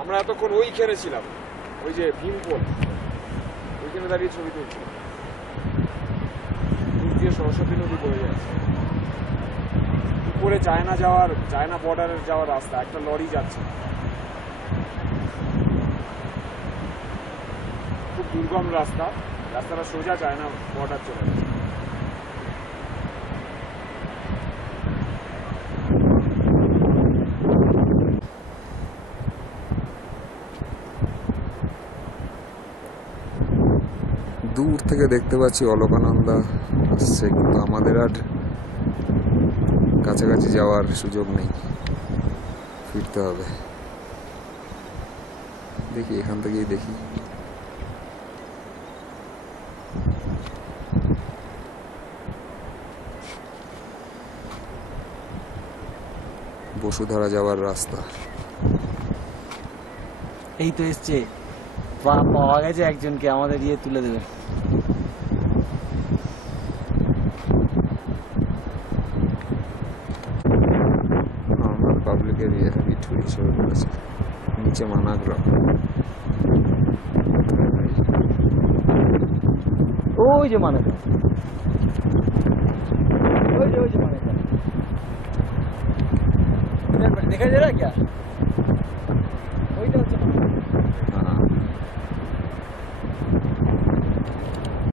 আমরা এতক্ষণ ওইখানে ছিলাম, ওই যে ভীমপোল, ওইখানে দাঁড়িয়ে ছবি তুলছিলাম। দূর দিয়ে সরস্বতী নদী বয়ে যাচ্ছে, উপরে চায়না বর্ডারের যাওয়ার রাস্তা, একটা লরি যাচ্ছে, খুব দুর্গম রাস্তাটা সোজা চায়না বর্ডার চলে গেছে। দূর থেকে দেখতে পাচ্ছি অলকানন্দা আসছে, কিন্তু আমাদের আর কাছাকাছি যাওয়ার সুযোগ নেই, ফিরতে হবে। দেখি এখান থেকেই দেখি। বসুধারা যাওয়ার রাস্তা এই তো এসছে, পাওয়া গেছে একজনকে, আমাদের ইয়ে তুলে দেবে। আমার পাবলিক এরিয়া বিঠুরি ছবি করেছে, নিচে মানাগ্রাম। ওই যে মানে ওই যে মানে দেখা যায় না, ওইটা হচ্ছে